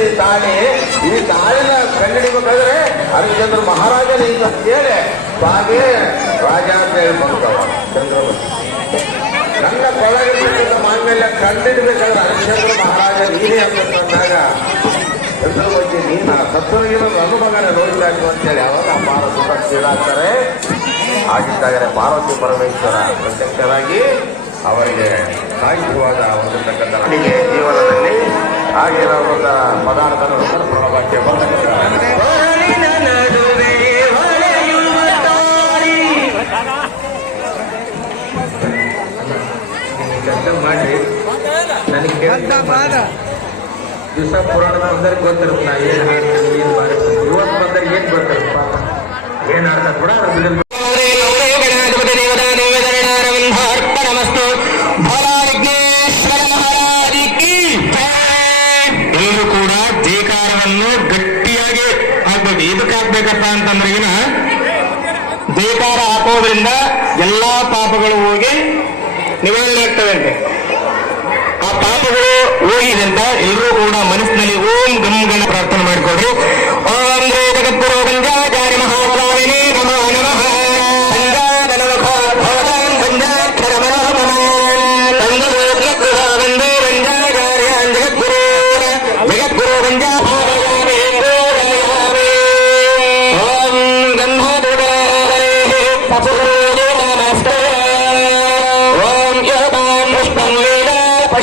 ಈ ತಾಳಿ, ಈ ತಾಳಿನ ಕಂಡಿಡಿಬೇಕಾದ್ರೆ ಹರಿಶ್ಚಂದ್ರ ಮಹಾರಾಜನ ಈಗ ಕೇಳಿ ಬಾಗೆ ರಾಜ ಅಂತ ಹೇಳಿ ಬಂದವ ಚಂದ್ರವತಿ ನನ್ನ ಕೊಳಗಿರ್ತಕ್ಕಂಥ ಮಾನ್ಮೇಲೆ ಕಂಡಿಡ್ಬೇಕಾದ್ರೆ ಹರಿಶ್ಚಂದ್ರ ಮಹಾರಾಜ ನೀನೇ ಅಂತ ಬಂದಾಗ ಚಂದ್ರವತಿ ನೀನ ಸತ್ತುರಿಗಿನ ಮಗನೇ ನೋಡಿದಾಗ ಅಂತೇಳಿ ಅವಾಗ ಪಾರ್ವತಿ ಭಕ್ತಿರಾಗ್ತಾರೆ ಆಗಿದ್ದಾಗಲೇ ಪಾರ್ವತಿ ಪರಮೇಶ್ವರ ಪ್ರತ್ಯಕ್ಷರಾಗಿ ಅವರಿಗೆ ಸಾಹಿತ್ಯವಾದ ಹೊಂದಿರತಕ್ಕಂಥ ಜೀವನದಲ್ಲಿ ಬಾಳಿನ ನಡುವೆ ಹೊಳೆಯುವ ತಾಳಿ ಕೆಲಸ ಮಾಡಿ ನನಗೆ ದಿವಸ ಪುರಾಣ ಬಂದರೆ ಗೊತ್ತಿರುತ್ತೆ ನಾ ಏನು ಹಾಡ್ತೀನಿ ಏನು ಮಾಡ್ತೀನಿ ಇವತ್ತು ಬಂದರಿಗೆ ಏನು ಗೊತ್ತಿರುತ್ತೆ ಏನು ಹಾಡ್ತಾರೆ ಕೂಡ ಜೇಕಾರವನ್ನು ಗಟ್ಟಿಯಾಗಿ ಆಗ್ಬೇಕು. ಇದಕ್ಕೆ ಹಾಕ್ಬೇಕಪ್ಪ ಅಂತಂದ್ರೆ ಏನ? ದೇಕಾರ ಹಾಕೋದ್ರಿಂದ ಎಲ್ಲಾ ಪಾಪಗಳು ಹೋಗಿ ನಿವಾರಣೆ ಆಗ್ತವೆ ಅಂತೆ. ಆ ಪಾಪಗಳು ಹೋಗಿದಂತ ಎಲ್ಲರೂ ಕೂಡ ಮನಸ್ಸಿನಲ್ಲಿ ಓಂ ಗಂ ಗಣ ಪ್ರಾರ್ಥನೆ ಮಾಡಿಕೊಡ್ರಿ ಓಂ ಜಗದ್ಗುರು ಗಂಗಾಚಾರ್ಯ ಮಹಾ ನಮೋ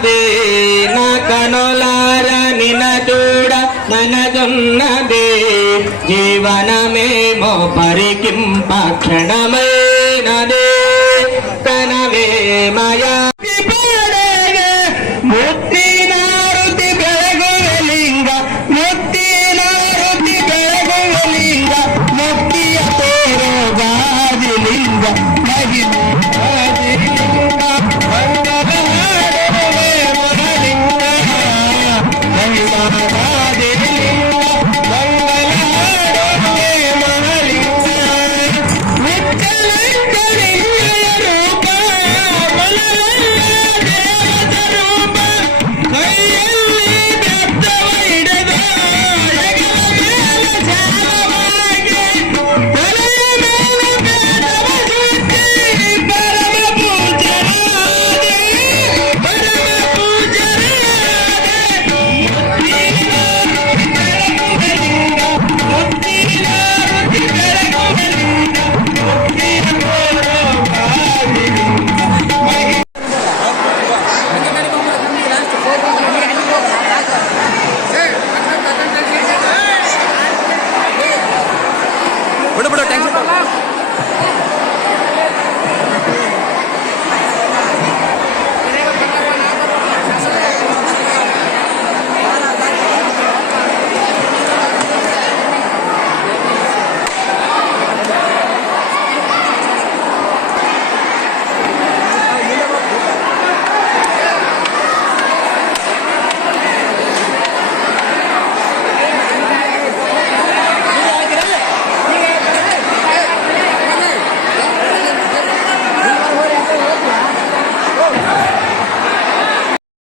మనదున్నదే నా కనులార నిన చూడ మనదున్నదే. జీవనమేమో పరికింప క్షణమైనదే. కనవే మయా. Thank you.